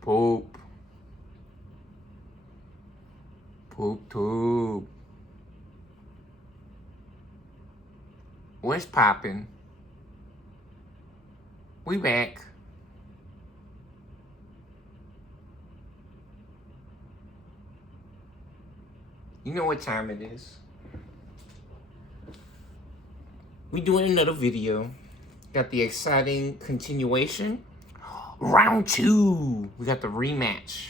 Poop. Poop tube. What's poppin'? We back. You know what time it is. We doing another video. Got the exciting continuation. Round 2. We got the rematch.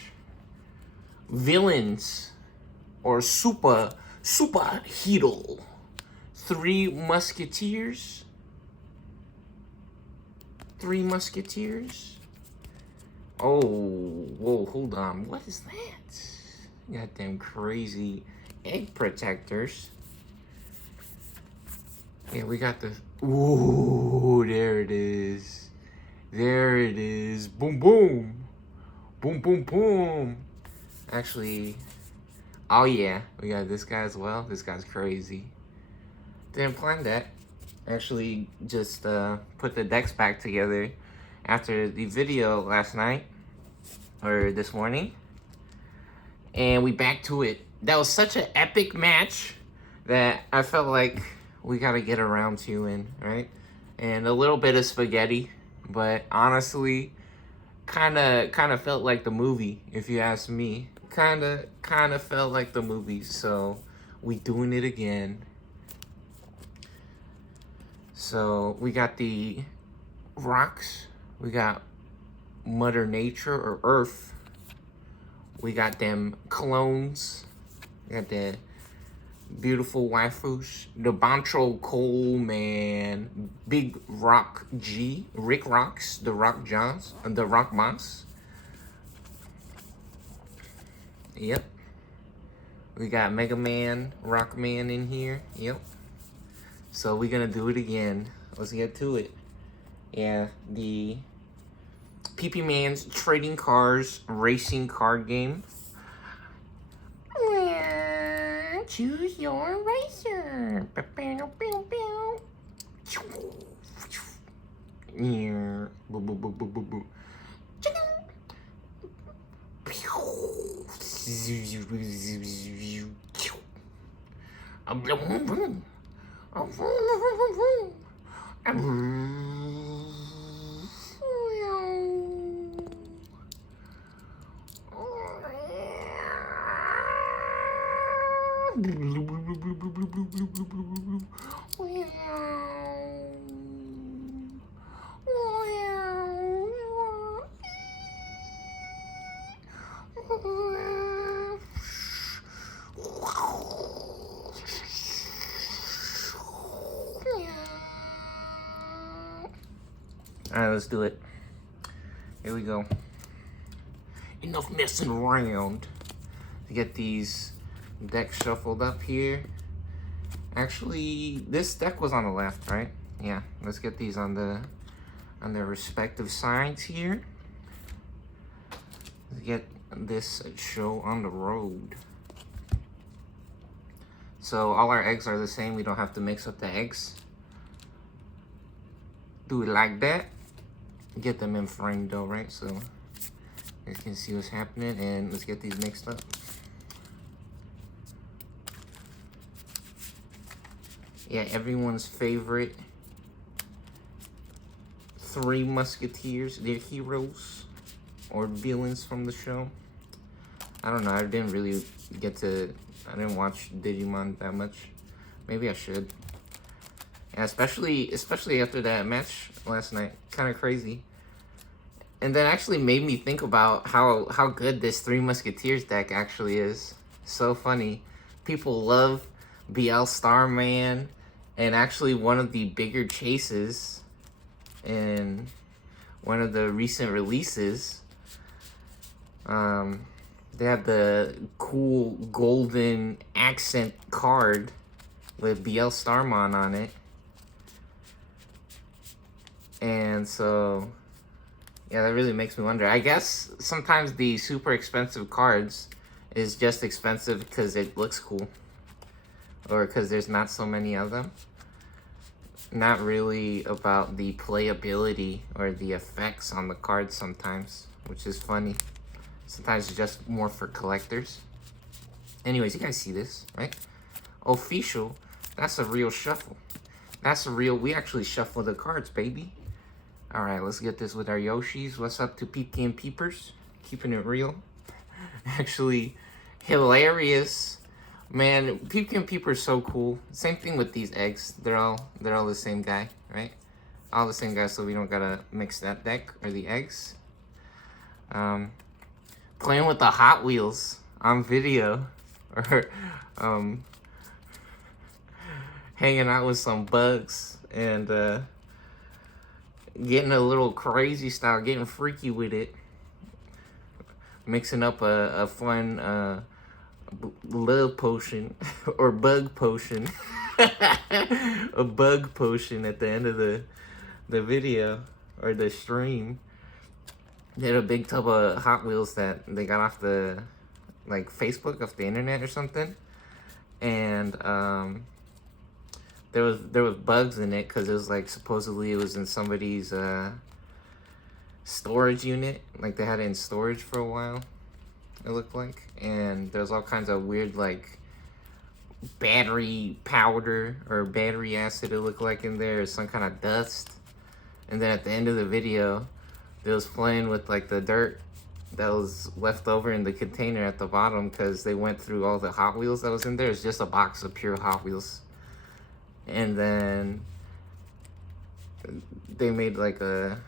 Villains or superhero. 3 musketeers. 3 musketeers. Oh, whoa, hold on. What is that? Got them crazy egg protectors. Yeah, we got the... Ooh, there it is. There it is. Boom, boom. Boom, boom, boom. Actually, oh yeah, we got this guy as well. This guy's crazy. Didn't plan that. Actually, just put the decks back together after the video last night. Or this morning. And we back to it. That was such an epic match that I felt like we gotta get a round 2 in, right? And a little bit of spaghetti, but honestly, kind of felt like the movie, if you ask me. Kind of felt like the movie, so we doing it again. So we got the rocks, we got Mother Nature or Earth. We got them clones. We got the beautiful waifus. The Bancho Coleman, Big Rock G, Rick Rocks, the Rock Johns, and the Rock Moss. Yep. We got Mega Man, Rock Man in here. Yep. So we're gonna do it again. Let's get to it. Yeah, the PP Man's Trading Cars Racing Card Game. Choose your racer. Alright, let's do it. Here we go. Enough messing around. To get these decks shuffled up here. Actually, this deck was on the left, right? Yeah, let's get these on their respective sides here. Let's get this show on the road. So all our eggs are the same. We don't have to mix up the eggs. Do it like that. Get them in frame though, right? So you can see what's happening, and let's get these mixed up. Yeah, everyone's favorite 3 musketeers, they're heroes or villains from the show. I don't know, I didn't watch Digimon that much. Maybe I should. Yeah, especially after that match last night. Kind of crazy. And that actually made me think about how good this 3 Musketeers deck actually is. So funny. People love Beelstarman, and actually one of the bigger chases in one of the recent releases, they have the cool golden accent card with Beelstarman on it. And so, yeah, that really makes me wonder. I guess sometimes the super expensive cards is just expensive because it looks cool. Or because there's not so many of them. not really about the playability or the effects on the cards sometimes, which is funny. Sometimes it's just more for collectors. Anyways, you guys see this, right? Official, that's a real shuffle. That's a real, we actually shuffle the cards, baby. All right, let's get this with our Yoshis. What's up to Peepky and Peepers? Keeping it real. Actually, hilarious. Man, Peepky and Peeper is so cool. Same thing with these eggs. They're all the same guy, right? All the same guy, so we don't gotta mix that deck or the eggs. Playing with the Hot Wheels on video, or hanging out with some bugs and getting a little crazy style, getting freaky with it. Mixing up a fun love potion or bug potion. A bug potion at the end of the video or the stream. They had a big tub of Hot Wheels that they got off the like Facebook, off the internet or something, and there was bugs in it because it was like supposedly it was in somebody's storage unit, like they had it in storage for a while, it looked like, and there's all kinds of weird like battery powder or battery acid it looked like in there, some kind of dust. And then at the end of the video, it was playing with like the dirt that was left over in the container at the bottom because they went through all the Hot Wheels that was in there. It's just a box of pure Hot Wheels. And then they made like a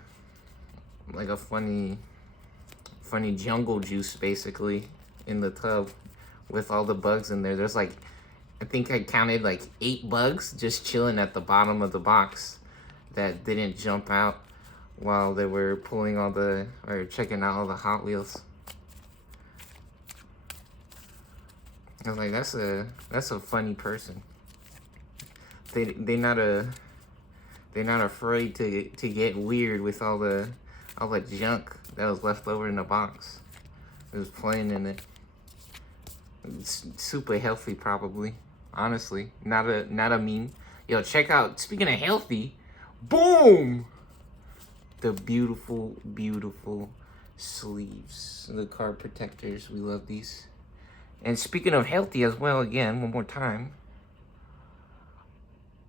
funny jungle juice basically in the tub with all the bugs in there. There's like, I think I counted like 8 bugs just chilling at the bottom of the box that didn't jump out while they were pulling all the, or checking out all the Hot Wheels. I was like, that's a funny person. They're not afraid to get weird with all the junk that was left over in the box. It was playing in it. It's super healthy, probably. Honestly, not a meme. Yo, check out. Speaking of healthy, boom! The beautiful, beautiful sleeves, the card protectors. We love these. And speaking of healthy as well, again, one more time,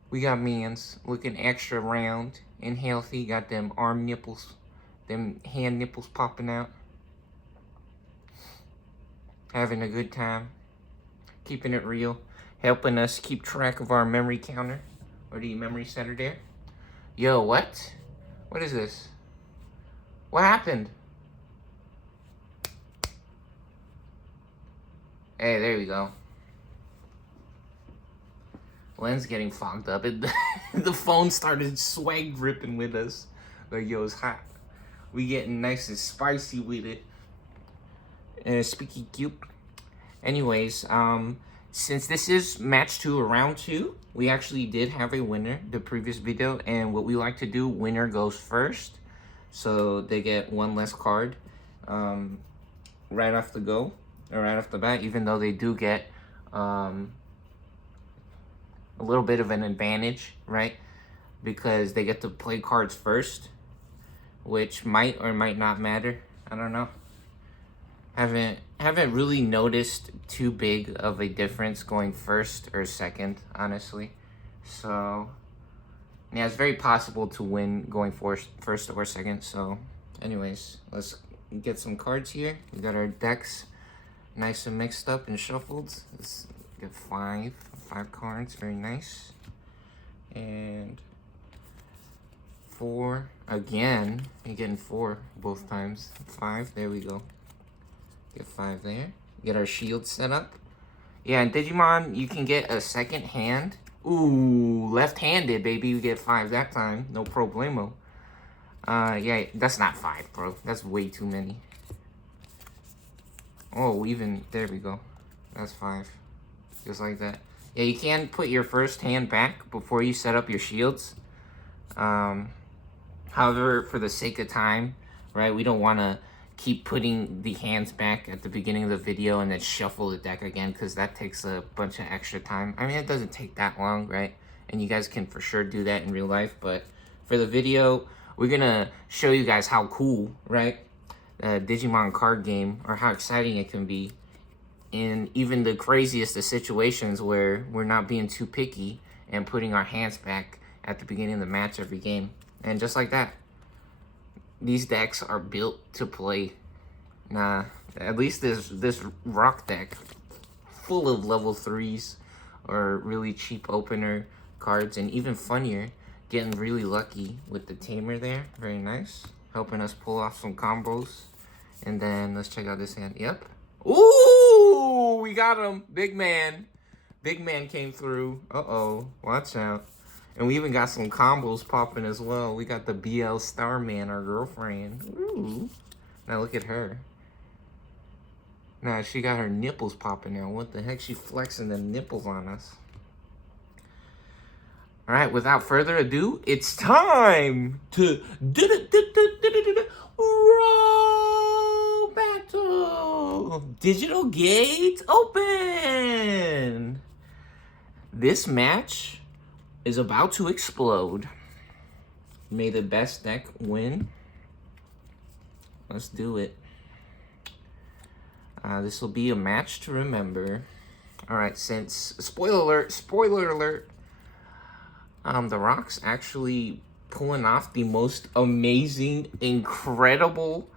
we got mans looking extra round and healthy. Got them arm nipples, them hand nipples popping out. Having a good time. Keeping it real. Helping us keep track of our memory counter. Or the memory center there. Yo, what? What is this? What happened? Hey, there we go. Lens getting fogged up. The phone started swag gripping with us. Like, yo, it's hot. We getting nice and spicy with it. Speaky cute. Anyways, since this is match 2 or round 2, we actually did have a winner the previous video, and what we like to do, winner goes first, so they get one less card right off the go, or right off the bat, even though they do get a little bit of an advantage, right? Because they get to play cards first, which might or might not matter. I don't know. Haven't really noticed too big of a difference going first or second, honestly. So yeah, it's very possible to win going first or second. So anyways, let's get some cards here. We got our decks nice and mixed up and shuffled. Let's get five cards, very nice. And 4 again. You're getting 4 both times. 5, there we go. Get 5 there. Get our shield set up. Yeah, in Digimon, you can get a second hand. Ooh, left-handed, baby. You get 5 that time. No problemo. Yeah, that's not 5, bro. That's way too many. Oh, even, there we go. That's 5. Just like that. Yeah, you can put your first hand back before you set up your shields. However, for the sake of time, right, we don't want to keep putting the hands back at the beginning of the video and then shuffle the deck again, because that takes a bunch of extra time. I mean, it doesn't take that long, right? and you guys can for sure do that in real life. But for the video, we're gonna show you guys how cool, right, Digimon card game, or how exciting it can be in even the craziest of situations where we're not being too picky and putting our hands back at the beginning of the match every game. And just like that, these decks are built to play. Nah, at least this rock deck full of level 3s or really cheap opener cards, and even funnier, getting really lucky with the tamer there. Very nice, helping us pull off some combos. And then let's check out this hand. Yep. Ooh, we got him. Big man. Big man came through. Uh-oh, watch out. And we even got some combos popping as well. We got the Beelstarman, our girlfriend. Ooh. Now look at her. Now she got her nipples popping now. What the heck? She flexing the nipples on us. All right, without further ado, it's time to roll battle. Digital gate open. This match is about to explode. May the best deck win. Let's do it. This will be a match to remember. All right, since spoiler alert, the Rock's actually pulling off the most amazing, incredible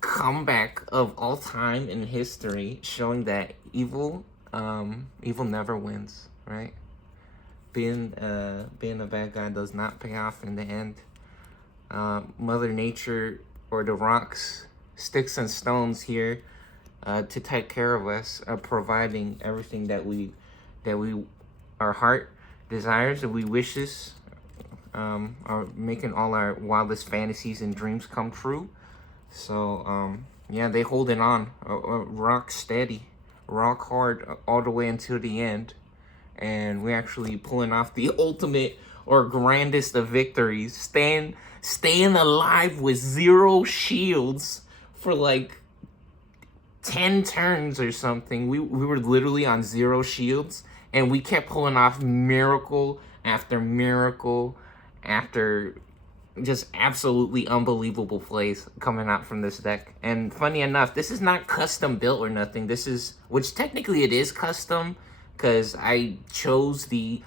comeback of all time in history, showing that evil never wins, right? Being a bad guy does not pay off in the end. Mother Nature, or the Rock's sticks and stones here to take care of us, providing everything that our heart desires, that we wishes, are making all our wildest fantasies and dreams come true. So yeah, they holding on, rock steady, rock hard all the way until the end. And we're actually pulling off the ultimate or grandest of victories, staying alive with 0 shields for like 10 turns or something. We were literally on 0 shields, and we kept pulling off miracle after miracle after just absolutely unbelievable plays coming out from this deck. And funny enough, this is not custom built or nothing. This is, which technically it is custom, because I chose the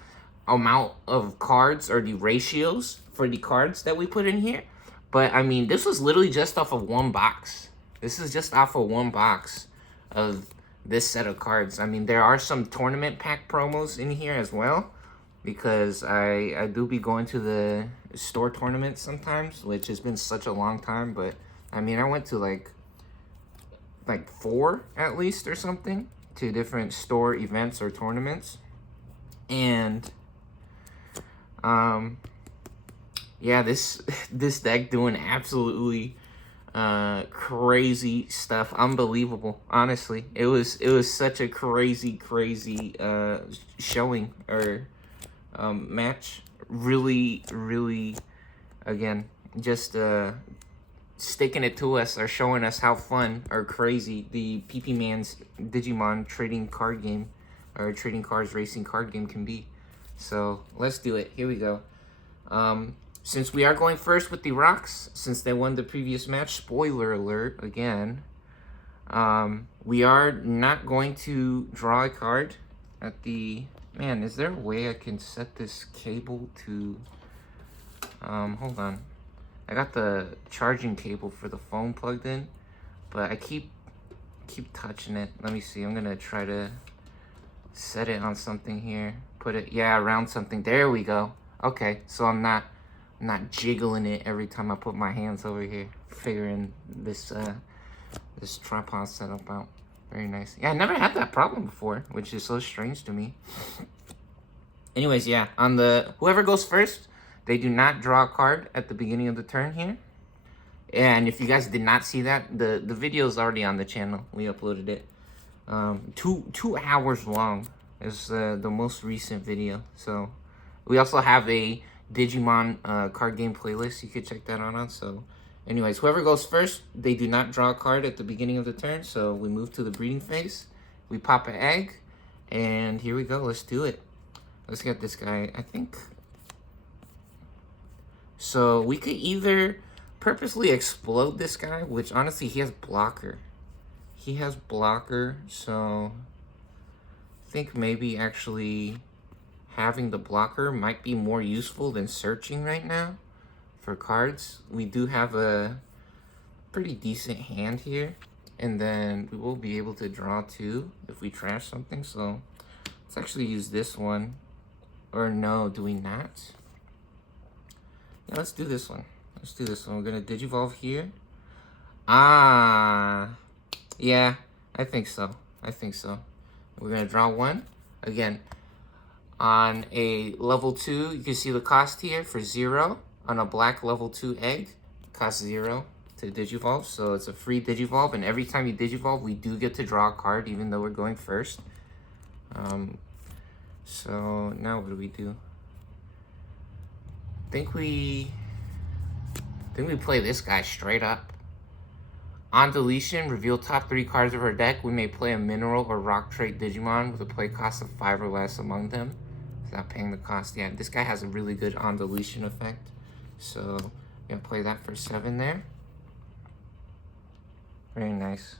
amount of cards, or the ratios for the cards that we put in here. But I mean, this was literally just off of 1 box. This is just off of 1 box of this set of cards. I mean, there are some tournament pack promos in here as well, because I do be going to the store tournaments sometimes, which has been such a long time. But I mean, I went to like 4 at least or something, to different store events or tournaments. And yeah, this deck doing absolutely crazy stuff. Unbelievable. Honestly, it was such a crazy showing, or match. Really, again, just sticking it to us, or showing us how fun or crazy the PP Man's Digimon trading card game, or trading cards racing card game can be. So let's do it. Here we go. Since we are going first with the Rocks, since they won the previous match, spoiler alert again, we are not going to draw a card at the... Man, is there a way I can set this cable to... hold on. I got the charging cable for the phone plugged in, but I keep touching it. Let me see. I'm gonna try to set it on something here. Put it, yeah, around something. There we go. Okay, so I'm not jiggling it every time I put my hands over here, figuring this this tripod setup out. Very nice. Yeah, I never had that problem before, which is so strange to me. Anyways, yeah, on the whoever goes first, they do not draw a card at the beginning of the turn here. And if you guys did not see that, the video is already on the channel. We uploaded it. 2 hours long is the most recent video. So we also have a Digimon card game playlist. You could check that on. So anyways, whoever goes first, they do not draw a card at the beginning of the turn. So we move to the breeding phase. We pop an egg. And here we go. Let's do it. Let's get this guy, I think. So we could either purposely explode this guy, which honestly, he has blocker. He has blocker, so I think maybe actually having the blocker might be more useful than searching right now for cards. We do have a pretty decent hand here, and then we will be able to draw two if we trash something. So let's actually use this one. Or no, do we not? Yeah, let's do this one. Let's do this one. We're gonna digivolve here. Ah, yeah, I think so. I think so. We're gonna draw one. Again, on a level 2, you can see the cost here for 0. On a black level 2 egg, costs 0 to digivolve. So it's a free digivolve, and every time you digivolve, we do get to draw a card, even though we're going first. So now what do? I think we play this guy straight up. On deletion, reveal top 3 cards of our deck. We may play a mineral or rock trait Digimon with a play cost of 5 or less among them, without paying the cost. Yeah, this guy has a really good on deletion effect. So I'm gonna play that for 7 there. Very nice.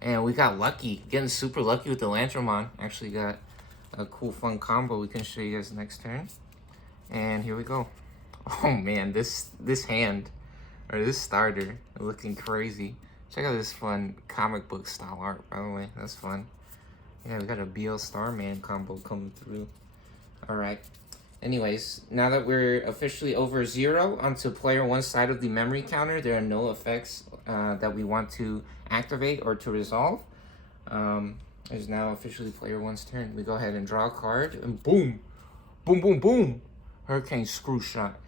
And we got lucky, getting super lucky with the Lantramon. Actually got a cool fun combo we can show you guys next turn. And here we go. Oh man, this hand, or this starter, looking crazy. Check out this fun comic book style art, by the way. That's fun. Yeah, we got a Beelstarman combo coming through. Alright. Anyways, now that we're officially over 0 onto player 1's side of the memory counter, there are no effects that we want to activate or to resolve. It's now officially player 1's turn. We go ahead and draw a card, and boom! Boom, boom, boom! Hurricane Screw Shot.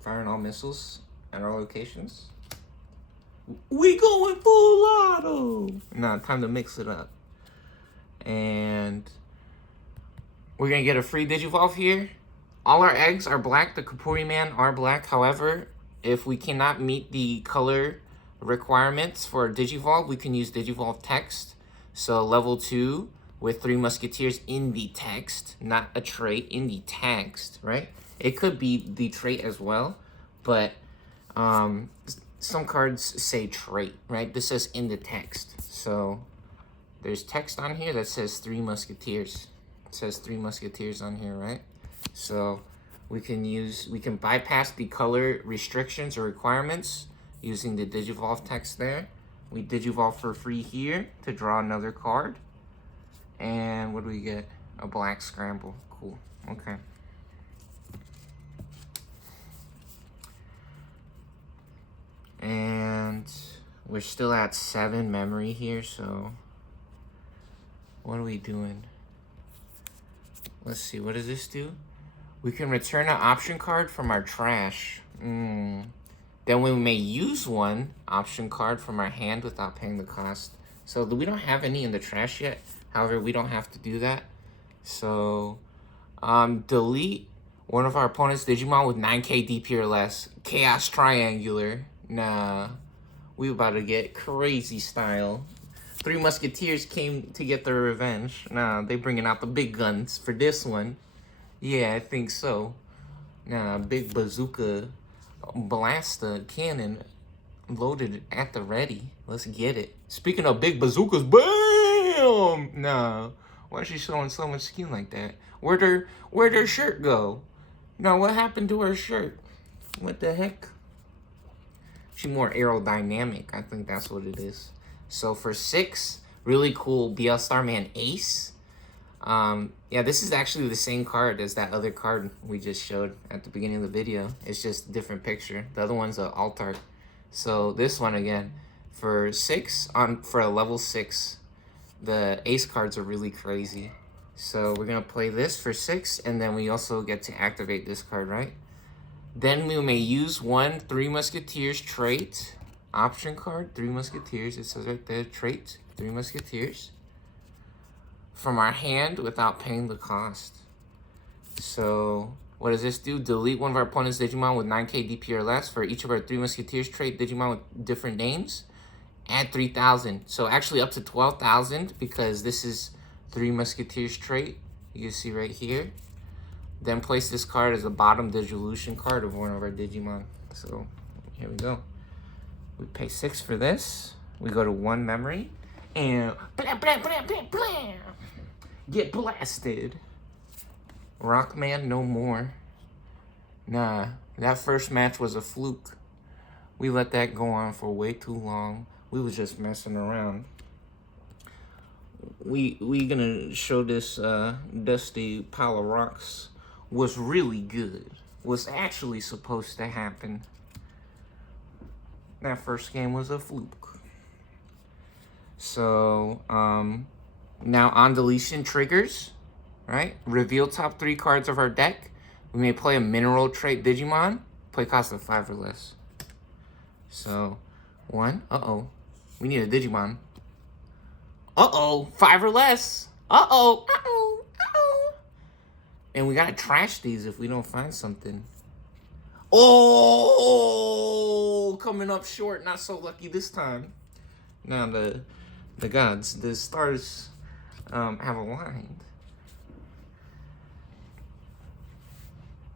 Firing all missiles at our locations. We going full auto! Nah, time to mix it up. And we're gonna get a free Digivolve here. All our eggs are black. The Kapuri Man are black. However, if we cannot meet the color requirements for Digivolve, we can use Digivolve text. So level 2 with 3 musketeers in the text, not a trait, in the text, right? It could be the trait as well, but some cards say trait, right? This says in the text. So there's text on here that says 3 musketeers. It says 3 musketeers on here, right? So we can bypass the color restrictions or requirements using the Digivolve text there. We Digivolve for free here to draw another card. And what do we get? A black scramble. Cool. Okay. And we're still at 7 memory here, so what are we doing? Let's see, what does this do? We can return an option card from our trash. Then we may use one option card from our hand without paying the cost. So we don't have any in the trash yet. However, we don't have to do that. So delete one of our opponent's Digimon with 9k DP or less. Chaos Triangular. Nah, we about to get crazy style. 3 musketeers came to get their revenge. Nah, they bringing out the big guns for this one. Yeah, I think so. Nah, big bazooka blaster cannon loaded at the ready. Let's get it. Speaking of big bazookas, bam! Nah, why is she showing so much skin like that? Where'd her shirt go? No, what happened to her shirt? What the heck? She's more aerodynamic. I think that's what it is. So for 6, really cool Beelstarman Ace. Yeah, this is actually the same card as that other card we just showed at the beginning of the video. It's just a different picture. The other one's an alt art. So this one again, for 6 for a level 6, the Ace cards are really crazy. So we're gonna play this for 6, and then we also get to activate this card, right? Then we may use 1 3 Musketeers trait option card. 3 Musketeers. It says right there, trait 3 Musketeers from our hand without paying the cost. So what does this do? Delete one of our opponent's Digimon with 9k DP or less for each of our 3 Musketeers trait Digimon with different names. add 3,000. So actually up to 12,000 because this is Three Musketeers trait. You can see right here. Then place this card as the bottom Digivolution card of one of our Digimon. So here we go. We pay 6 for this. We go to 1 memory. And blam, blam, blam, blam, blam. Get blasted. Rockman no more. Nah, that first match was a fluke. We let that go on for way too long. We was just messing around. We gonna show this dusty pile of rocks was really good. Was actually supposed to happen. That first game was a fluke. So, now on deletion triggers, right? Reveal top 3 cards of our deck. We may play a mineral trait Digimon. Play cost of 5 or less. So, 1. Uh-oh. We need a Digimon. Uh-oh. 5 or less. Uh-oh. Uh-oh. Uh-oh. And we gotta trash these if we don't find something. Oh! Coming up short. Not so lucky this time. Now, the gods, the stars have aligned.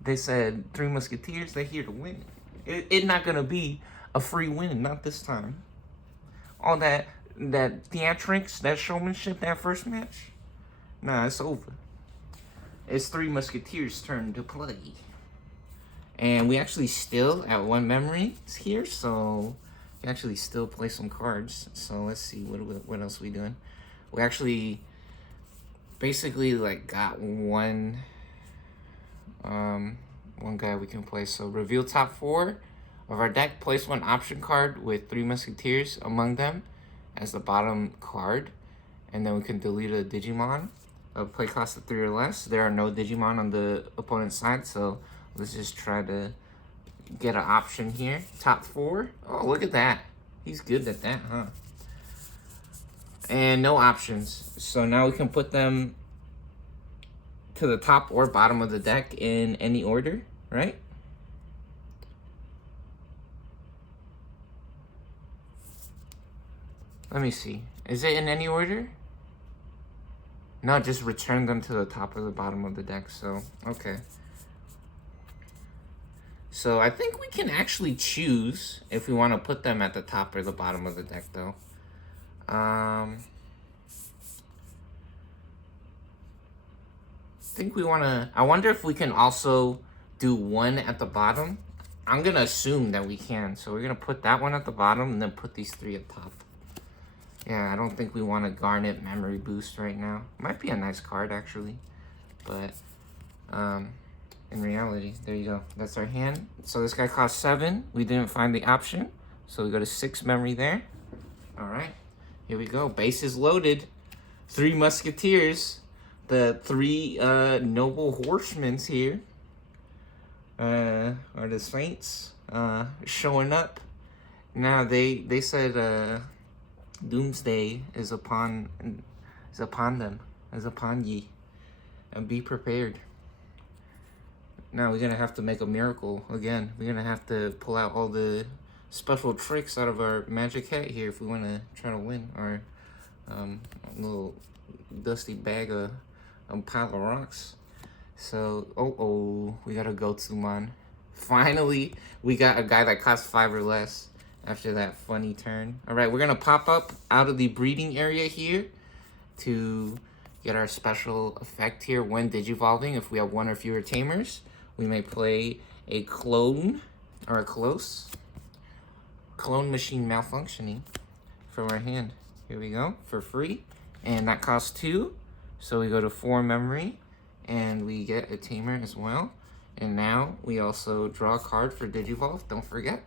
They said, Three Musketeers, they're here to win. It's not gonna be a free win, not this time. All that theatrics, that showmanship, that first match, nah, it's over. It's Three Musketeers' turn to play. And we actually still at 1 memory here, so we actually still play some cards. So let's see, what else we doing? We actually basically like got one guy we can play. So reveal top 4 of our deck. Place 1 option card with 3 Musketeers among them as the bottom card. And then we can delete a Digimon. Play cost of 3 or less. There are no Digimon on the opponent's side, so let's just try to get an option here. Top 4. Oh, look at that. He's good at that, huh? And no options. So now we can put them to the top or bottom of the deck in any order, right? Let me see. Is it in any order? No, just return them to the top or the bottom of the deck. So, okay. So I think we can actually choose if we want to put them at the top or the bottom of the deck, though. I think we want to... I wonder if we can also do 1 at the bottom. I'm going to assume that we can. So we're going to put that one at the bottom and then put these 3 at top. Yeah, I don't think we want a Garnet Memory Boost right now. Might be a nice card, actually. But, in reality, there you go. That's our hand. So this guy costs 7. We didn't find the option. So we go to 6 memory there. All right. Here we go. Base is loaded. 3 Musketeers. The 3 noble horsemen here. Are the Saints showing up. Now, they said... Doomsday is upon them, is upon ye, and be prepared. Now we're gonna have to make a miracle again. We're gonna have to pull out all the special tricks out of our magic hat here if we want to try to win our little dusty bag of pile of rocks. So we got a Gotsumon. Finally, we got a guy that costs 5 or less. After that funny turn. All right, we're going to pop up out of the breeding area here to get our special effect here when digivolving. If we have 1 or fewer tamers, we may play a clone or a clone machine malfunctioning from our hand. Here we go, for free. And that costs 2. So we go to 4 memory and we get a tamer as well. And now we also draw a card for digivolve, don't forget.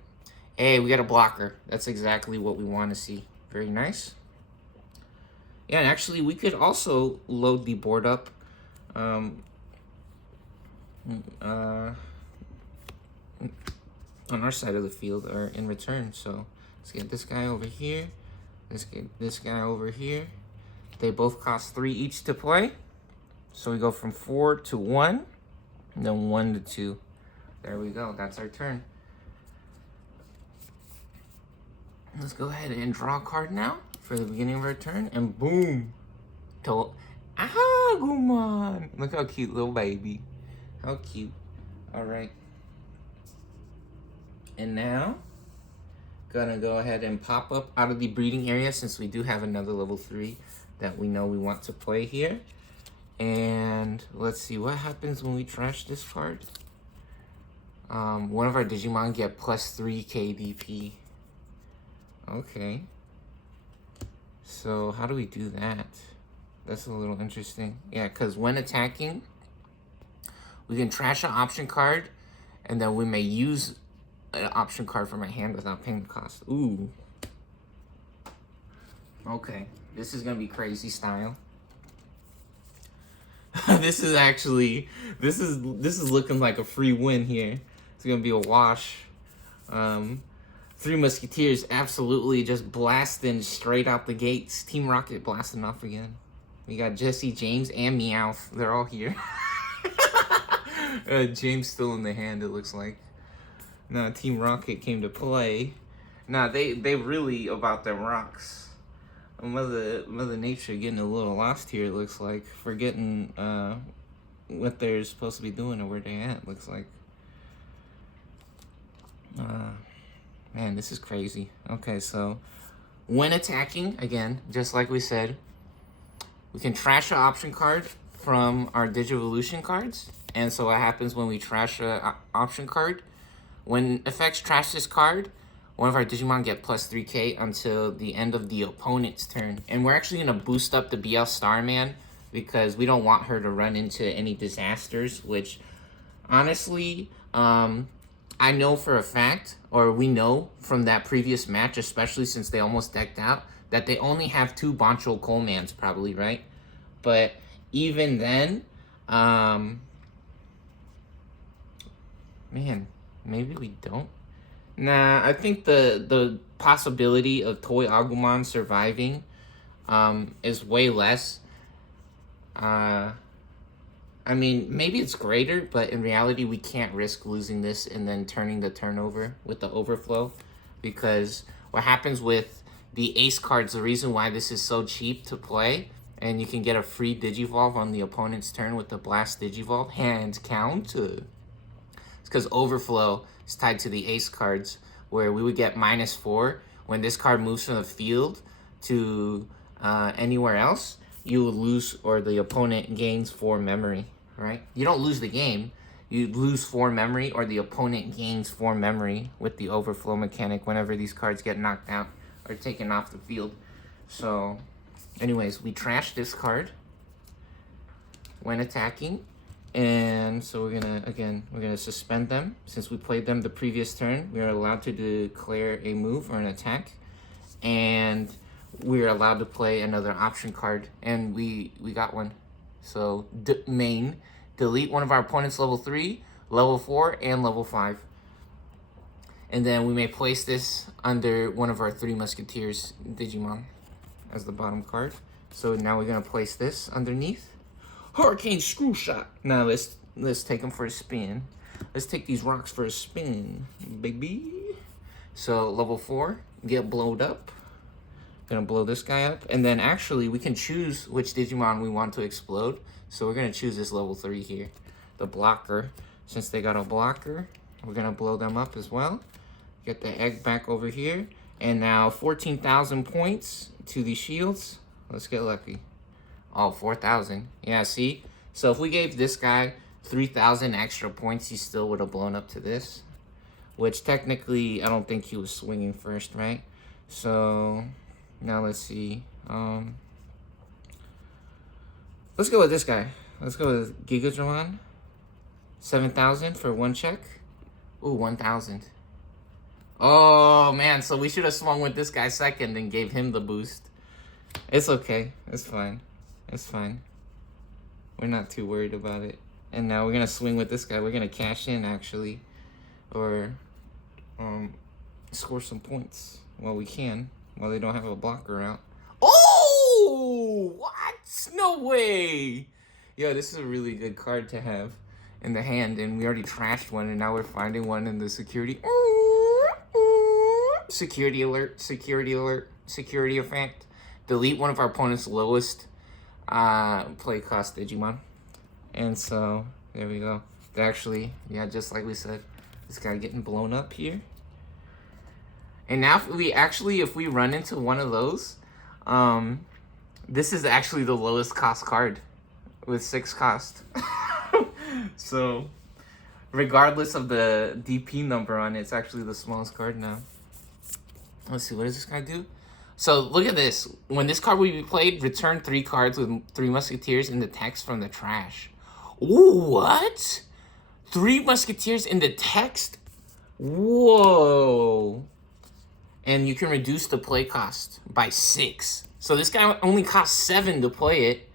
Hey, we got a blocker. That's exactly what we want to see. Very nice. Yeah, and actually, we could also load the board up on our side of the field or in return. So let's get this guy over here. Let's get this guy over here. They both cost 3 each to play. So we go from 4 to 1, and then 1 to 2. There we go. That's our turn. Let's go ahead and draw a card now for the beginning of our turn, and boom. Agumon! Look how cute, little baby. How cute. Alright. And now, gonna go ahead and pop up out of the breeding area since we do have another level 3 that we know we want to play here. And let's see what happens when we trash this card. One of our Digimon get +3 KDP. Okay. So how do we do that? That's a little interesting. Yeah, because when attacking, we can trash an option card, and then we may use an option card from our hand without paying the cost. Ooh. Okay, this is gonna be crazy style. This is actually, this is looking like a free win here. It's gonna be a wash. Three Musketeers absolutely just blasting straight out the gates. Team Rocket blasting off again. We got Jesse, James, and Meowth. They're all here. James still in the hand, it looks like. Now Team Rocket came to play. Nah, they really about their rocks. Mother Nature getting a little lost here, it looks like. Forgetting what they're supposed to be doing or where they're at, looks like. Man, this is crazy. Okay, so when attacking, again, just like we said, we can trash an option card from our Digivolution cards. And so what happens when we trash an option card? When effects trash this card, one of our Digimon get +3k until the end of the opponent's turn. And we're actually going to boost up the Beelstarman because we don't want her to run into any disasters, which honestly, I know for a fact, or we know from that previous match, especially since they almost decked out, that they only have 2 Boncho Colemans probably, right? But even then, man, maybe we don't. Nah, I think the possibility of Toy Agumon surviving is way less. I mean, maybe it's greater, but in reality, we can't risk losing this and then turning the turnover with the overflow. Because what happens with the ace cards, the reason why this is so cheap to play, and you can get a free Digivolve on the opponent's turn with the Blast Digivolve, hand counter. It's because overflow is tied to the ace cards, where we would get -4 when this card moves from the field to anywhere else. You will lose, or the opponent gains 4 memory, right? You don't lose the game. You lose 4 memory, or the opponent gains 4 memory with the overflow mechanic whenever these cards get knocked out or taken off the field. So, anyways, we trash this card when attacking. And so we're gonna suspend them. Since we played them the previous turn, we are allowed to declare a move or an attack. And we're allowed to play another option card, and we got one. So delete one of our opponent's level 3, level 4, and level 5. And then we may place this under one of our 3 Musketeers Digimon as the bottom card. So now we're gonna place this underneath. Hurricane Screw Shot. Now let's take them for a spin. Let's take these rocks for a spin, baby. So level 4, get blowed up. Gonna blow this guy up, and then actually we can choose which Digimon we want to explode. So we're gonna choose this level 3 here, the blocker. Since they got a blocker, we're gonna blow them up as well. Get the egg back over here, and now 14,000 points to the shields. Let's get lucky. Oh, 4,000. Yeah, see? So if we gave this guy 3,000 extra points, he still would have blown up to this, which technically I don't think he was swinging first, right? So now let's see. Let's go with this guy. Let's go with Gigadramon. 7,000 for 1 check. Ooh, 1,000. Oh, man. So we should have swung with this guy second and gave him the boost. It's okay. It's fine. It's fine. We're not too worried about it. And now we're going to swing with this guy. We're going to cash in, actually. Or score some points while we can. While they don't have a blocker out. Oh! What? No way! Yo, this is a really good card to have in the hand. And we already trashed one. And now we're finding one in the security. Security alert, security alert, security effect. Delete one of our opponent's lowest play cost Digimon. And so, there we go. Actually, yeah, just like we said, this guy getting blown up here. And now if we run into one of those, this is actually the lowest cost card with 6 cost. So, regardless of the DP number on it, it's actually the smallest card now. Let's see, what does this guy do? So, look at this. When this card will be played, return 3 cards with 3 musketeers in the text from the trash. Ooh, what? 3 musketeers in the text? Whoa. And you can reduce the play cost by 6. So this guy only costs 7 to play it.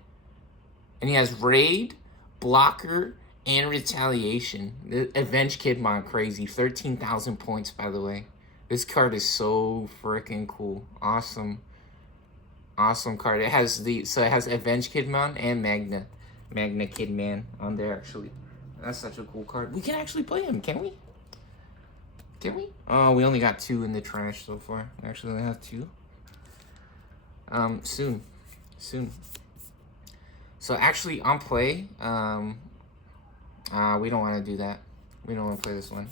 And he has Raid, Blocker, and Retaliation. The Avenge Kidmon, crazy. 13,000 points, by the way. This card is so freaking cool. Awesome. Awesome card. It has Avenge Kidmon and Magna Kidman on there, actually. That's such a cool card. We can actually play him, can we? Can we? Oh, we only got 2 in the trash so far. Actually, we have 2. Soon. So actually, on play, we don't want to do that. We don't want to play this one.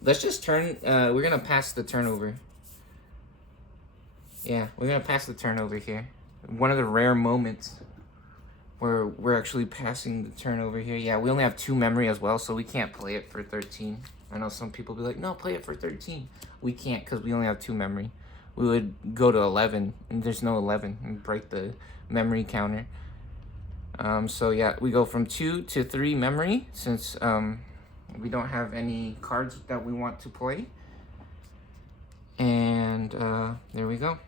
Let's just turn. We're gonna pass the turnover. Yeah, we're gonna pass the turnover here. One of the rare moments where we're actually passing the turnover here. Yeah, we only have 2 memory as well, so we can't play it for 13. I know some people be like, no, play it for 13. We can't because we only have 2 memory. We would go to 11, and there's no 11, and break the memory counter. So yeah, we go from 2 to 3 memory since we don't have any cards that we want to play. And there we go.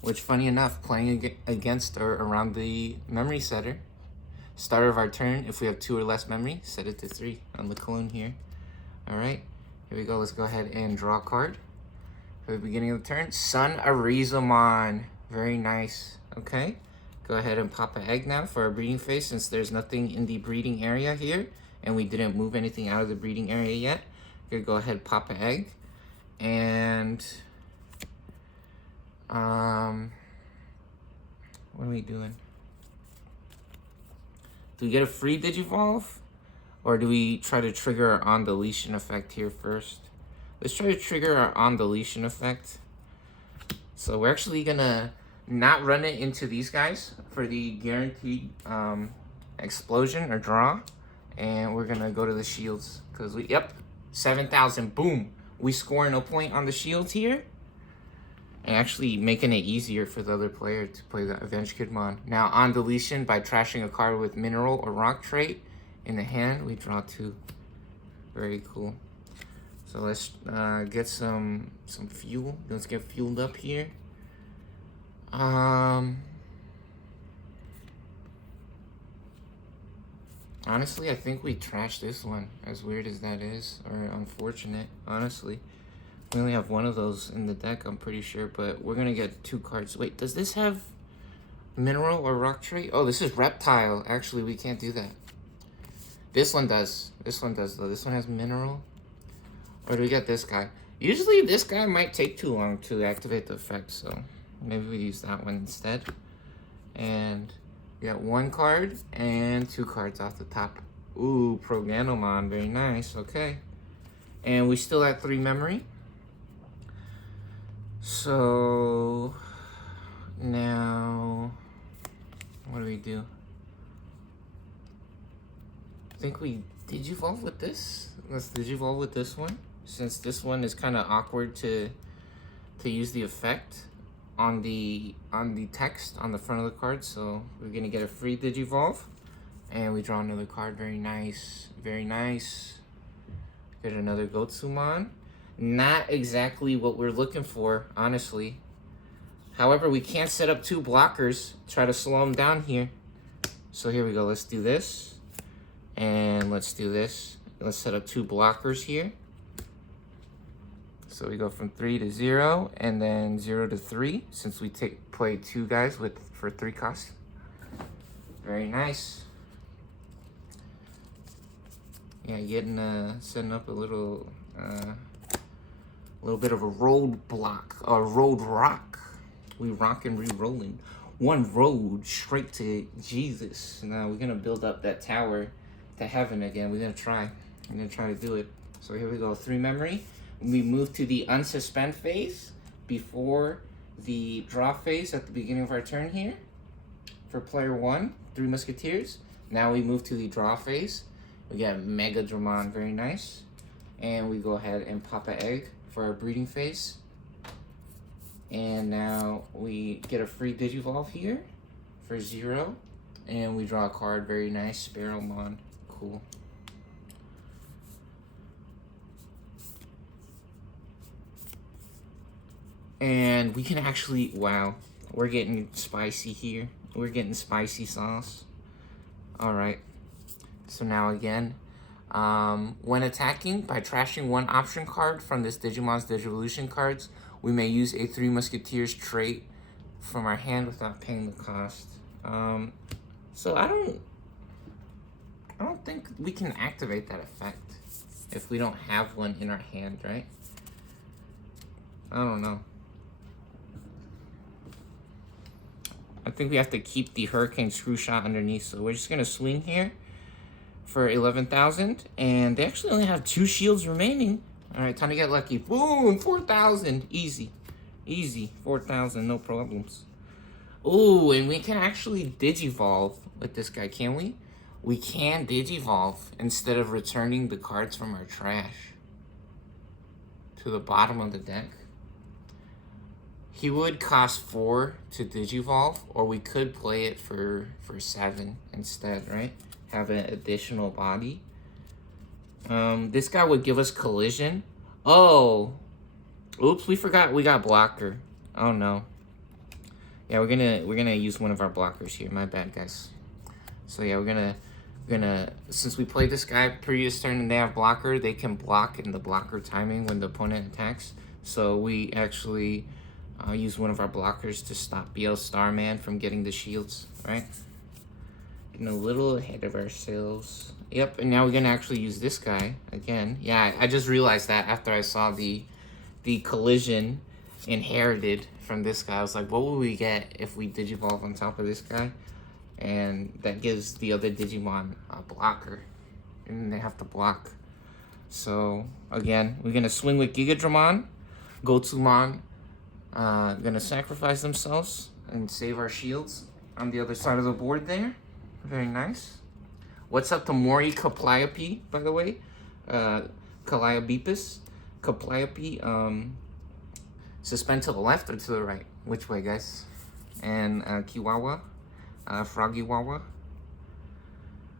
Which, funny enough, playing against or around the memory setter. Start of our turn, if we have 2 or less memory, set it to 3 on the clone here. Alright, here we go. Let's go ahead and draw a card for the beginning of the turn. Sun Arizamon. Very nice. Okay, go ahead and pop an egg now for our breeding phase, since there's nothing in the breeding area here and we didn't move anything out of the breeding area yet. Here, go ahead, pop an egg. And what are we doing? Do we get a free Digivolve? Or do we try to trigger our on-deletion effect here first? Let's try to trigger our on-deletion effect. So we're actually gonna not run it into these guys for the guaranteed explosion or draw. And we're gonna go to the shields. Because yep, 7,000, boom. We scoring a point on the shields here. And actually making it easier for the other player to play the Avenge Kidmon. Now, on deletion, by trashing a card with mineral or rock trait in the hand, we draw 2. Very cool. So let's get some fuel. Let's get fueled up here. Honestly, I think we trashed this one, as weird as that is, or unfortunate, honestly. We only have 1 of those in the deck, I'm pretty sure, but we're gonna get 2 cards. Wait, does this have mineral or rock trait? Oh, this is reptile. Actually, we can't do that. This one does. This one does, though. This one has mineral. Or do we get this guy? Usually, this guy might take too long to activate the effect, so maybe we use that one instead. And we got 1 card and 2 cards off the top. Ooh, Proganomon. Very nice. Okay. And we still have 3 memory. So now, what do we do? I think we digivolve with this. Let's digivolve with this one, since this one is kind of awkward to use the effect on the text on the front of the card. So we're gonna get a free digivolve, and we draw another card. Very nice, very nice. Get another Gotsumon. Not exactly what we're looking for, honestly. However, we can't set up 2 blockers. Try to slow them down here. So here we go. Let's do this. And let's do this. Let's set up 2 blockers here. So we go from 3 to 0, and then 0 to 3, since we play 2 guys for 3 costs. Very nice. Yeah, setting up a little little bit of a roadblock, a road rock. We rockin' re-rolling. One road straight to Jesus. Now we're gonna build up that tower to heaven again. We're gonna try to do it. So here we go, 3 memory. We move to the unsuspend phase before the draw phase at the beginning of our turn here. For player 1, 3 musketeers. Now we move to the draw phase. We got Mega Dramon, very nice. And we go ahead and pop an egg for our breeding phase. And now we get a free Digivolve here for 0. And we draw a card, very nice, Sparrowmon, cool. And we can actually, wow, we're getting spicy here. We're getting spicy sauce. All right, so now again, when attacking, by trashing 1 option card from this Digimon's Digivolution cards, we may use a 3 Musketeers trait from our hand without paying the cost. So I don't think we can activate that effect if we don't have one in our hand, right? I don't know. I think we have to keep the Hurricane Screw Shot underneath, so we're just gonna swing here for 11,000, and they actually only have 2 shields remaining. All right, time to get lucky. Boom, 4,000, easy, 4,000, no problems. Ooh, and we can actually Digivolve with this guy, can we? We can Digivolve instead of returning the cards from our trash to the bottom of the deck. He would cost 4 to Digivolve, or we could play it for 7 instead, right? Have an additional body. This guy would give us collision. Oh, oops, we forgot we got blocker. Oh no. Yeah, we're gonna use one of our blockers here. My bad, guys. So yeah, we're gonna since we played this guy previous turn and they have blocker, they can block in the blocker timing when the opponent attacks. So we actually use one of our blockers to stop Beelstarman from getting the shields, right? Getting a little ahead of ourselves. Yep, and now we're gonna actually use this guy again. Yeah, I just realized that after I saw the collision inherited from this guy. I was like, what would we get if we Digivolve on top of this guy? And that gives the other Digimon a blocker, and they have to block. So again, we're gonna swing with Gigadramon, Gotsumon. Gonna sacrifice themselves and save our shields on the other side of the board there. Very nice. What's up to Mori Calliope, by the way? Calliopeus. Calliope, suspend to the left or to the right? Which way, guys? And Kiwawa, Froggywawa.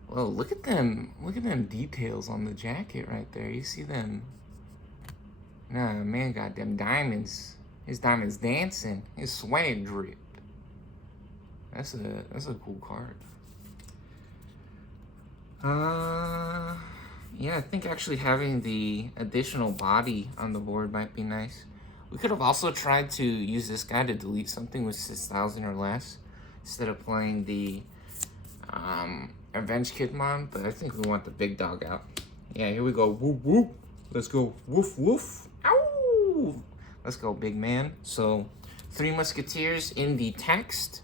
Whoa, look at them. Look at them details on the jacket right there. You see them? Nah, man got them diamonds. His diamonds dancing. His swag drip. That's a cool card. Yeah, I think actually having the additional body on the board might be nice. We could have also tried to use this guy to delete something with 6,000 or less instead of playing the Avenge Kidmon, but I think we want the big dog out. Yeah, here we go. Whoop, whoop. Let's go. Woof, woof. Ow! Let's go, big man. So, 3 Musketeers in the text.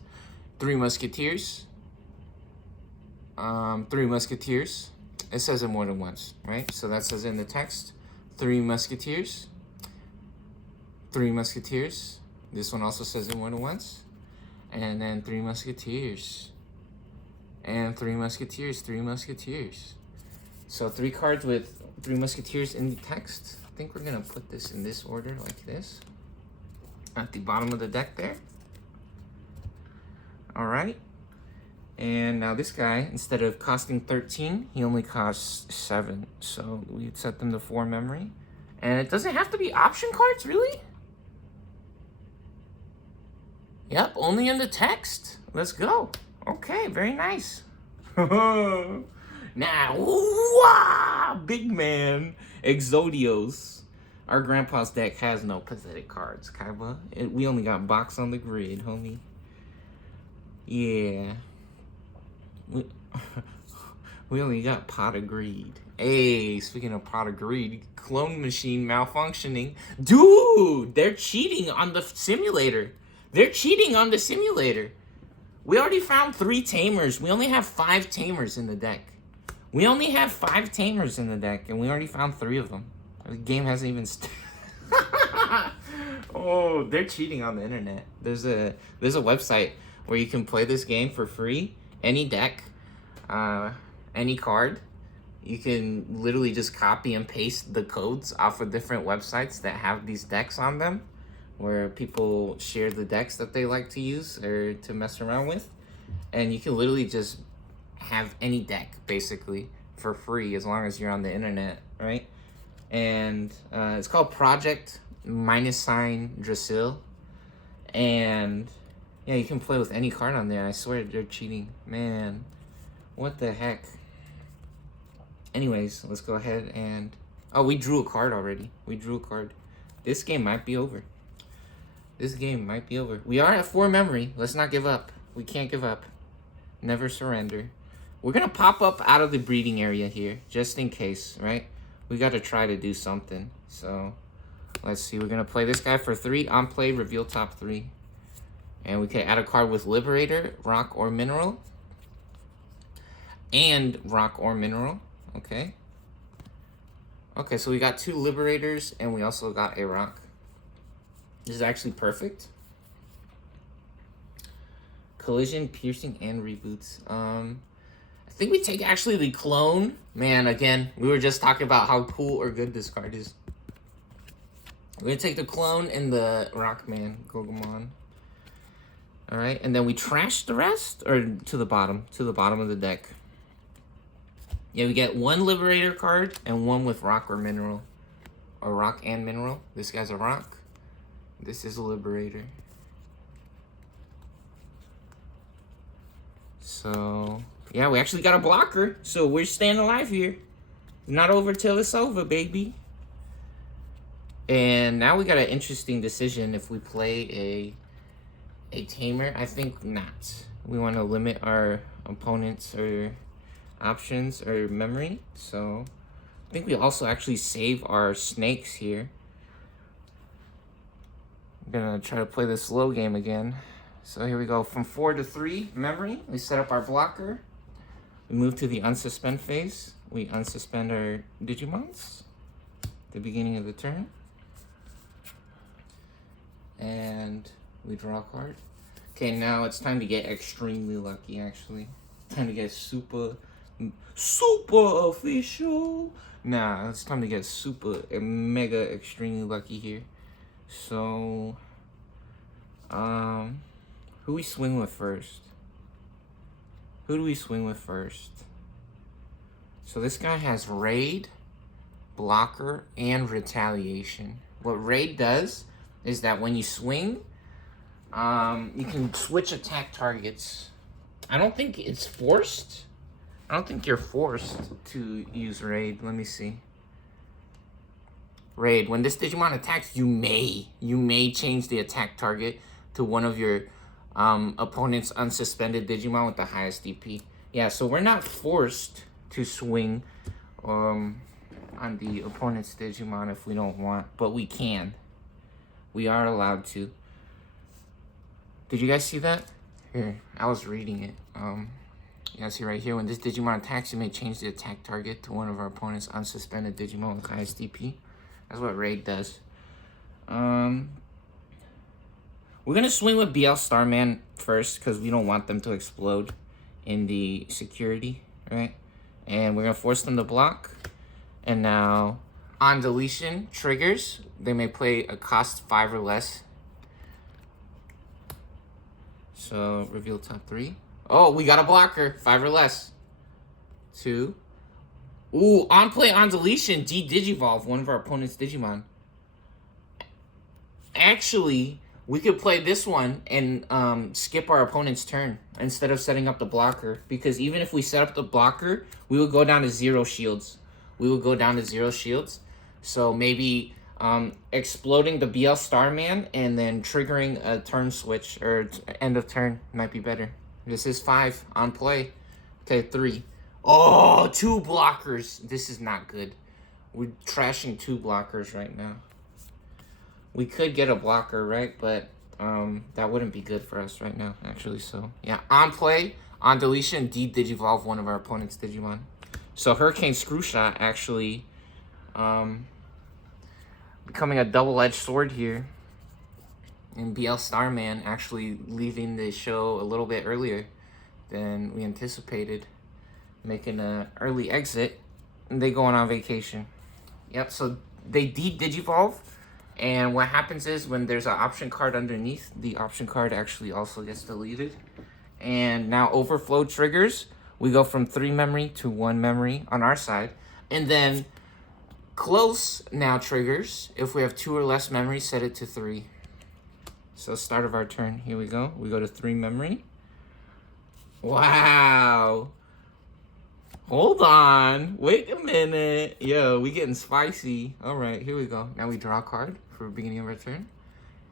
3 Musketeers. 3 Musketeers. It says it more than once, right? So that says in the text, 3 Musketeers. 3 Musketeers. This one also says it more than once. And then 3 Musketeers. And 3 Musketeers, 3 Musketeers. So 3 cards with 3 Musketeers in the text. I think we're gonna put this in this order, like this. At the bottom of the deck there. All right. And now this guy, instead of costing 13, he only costs 7. So we'd set them to 4 memory. And it doesn't have to be option cards, really? Yep, only in the text. Let's go. Okay, very nice. Now, wah, big man, Exodios. Our grandpa's deck has no pathetic cards, Kaiba. We only got box on the grid, homie. Yeah. We only got pot of greed. Hey, speaking of pot of greed, clone machine malfunctioning. Dude, they're cheating on the simulator. They're cheating on the simulator. We already found 3 tamers. We only have 5 tamers in the deck. We only have 5 tamers in the deck, and we already found 3 of them. The game hasn't even Oh, they're cheating on the internet. There's a website where you can play this game for free. Any deck, any card. You can literally just copy and paste the codes off of different websites that have these decks on them, where people share the decks that they like to use or to mess around with. And you can literally just have any deck, basically, for free as long as you're on the internet, right? And it's called Project -Drasil. And yeah, you can play with any card on there. I swear they're cheating. Man, what the heck? Anyways, let's go ahead and... Oh, we drew a card already. We drew a card. This game might be over. This game might be over. We are at 4 memory. Let's not give up. We can't give up. Never surrender. We're going to pop up out of the breeding area here, just in case, right? We got to try to do something. So, let's see. We're going to play this guy for 3. On play, reveal top 3. And we can add a card with Liberator, Rock, or Mineral. And Rock or Mineral. Okay. Okay, so we got 2 Liberators, and we also got a Rock. This is actually perfect. Collision, Piercing, and Reboots. I think we take actually the Clone. Man, again, we were just talking about how cool or good this card is. We're going to take the Clone and the Rockman, Gogumon. Alright, and then we trash the rest? Or to the bottom of the deck. Yeah, we get 1 Liberator card and 1 with Rock or Mineral. Or Rock and Mineral. This guy's a Rock. This is a Liberator. So, yeah, we actually got a blocker. So we're staying alive here. Not over till it's over, baby. And now we got an interesting decision if we play a Tamer. I think not. We want to limit our opponents or options or memory. So I think we also actually save our snakes here. I'm gonna try to play this slow game again. So here we go. From 4 to 3 memory. We set up our blocker. We move to the unsuspend phase. We unsuspend our Digimons at the beginning of the turn. And we draw a card. Okay, now it's time to get extremely lucky, actually. Time to get super official. Nah, it's time to get super mega extremely lucky here. So, who we swing with first? Who do we swing with first? So this guy has Raid, Blocker, and Retaliation. What Raid does is that when you swing, you can switch attack targets. I don't think it's forced. I don't think you're forced to use Raid. Let me see. Raid. When this Digimon attacks, you may change the attack target to one of your opponent's unsuspended Digimon with the highest DP. Yeah, so we're not forced to swing on the opponent's Digimon if we don't want, but we can. We are allowed to. Did you guys see that? Here, I was reading it. You guys see right here, when this Digimon attacks, you may change the attack target to one of our opponent's unsuspended Digimon with highest DP. That's what Raid does. We're gonna swing with Beelstarman first because we don't want them to explode in the security, right? And we're gonna force them to block. And now, on deletion triggers, they may play a cost 5 or less. So reveal top 3. Oh, we got a blocker, 5 or less. 2. Ooh, on play, on deletion, de-digivolve one of our opponent's Digimon. Actually, we could play this one and skip our opponent's turn instead of setting up the blocker. Because even if we set up the blocker, we would go down to 0 shields. So maybe exploding the Beelstarman and then triggering a turn switch or end of turn might be better. This is 5 on play. Okay, 3. Oh, 2 blockers. This is not good. We're trashing 2 blockers right now. We could get a blocker, right? But that wouldn't be good for us right now, actually. So, yeah. On play, on deletion, de-digivolve one of our opponent's Digimon. So, Hurricane Screwshot actually becoming a double-edged sword here. And Beelstarman actually leaving the show a little bit earlier than we anticipated. Making an early exit. And they going on vacation. Yep, so they de-digivolve. And what happens is when there's an option card underneath, the option card actually also gets deleted. And now overflow triggers. We go from 3 memory to 1 memory on our side. And then close now triggers. If we have 2 or less memory, set it to 3. So start of our turn. Here we go. We go to 3 memory. Wow. Hold on. Wait a minute. Yo, we getting spicy. All right, here we go. Now we draw a card for the beginning of our turn.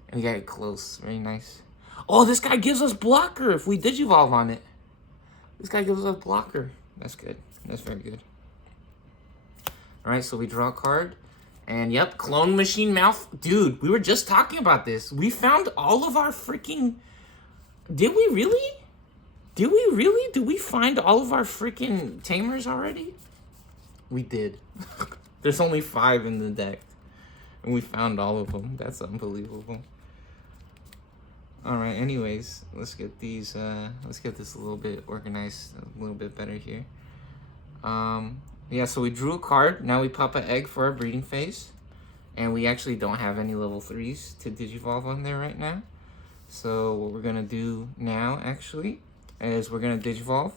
And we got it close. Very nice. Oh, this guy gives us blocker if we digivolve on it. This guy gives us blocker. That's good. That's very good. All right, so we draw a card. And yep, clone machine mouth. Dude, we were just talking about this. We found all of our freaking... Did we really? Did we really? Did we find all of our freaking tamers already? We did. There's only 5 in the deck. And we found all of them. That's unbelievable. Alright, anyways. Let's get these, let's get this a little bit organized, a little bit better here. Yeah, so we drew a card. Now we pop an egg for our breeding phase. And we actually don't have any level 3s to digivolve on there right now. So what we're going to do now, actually, is we're going to digivolve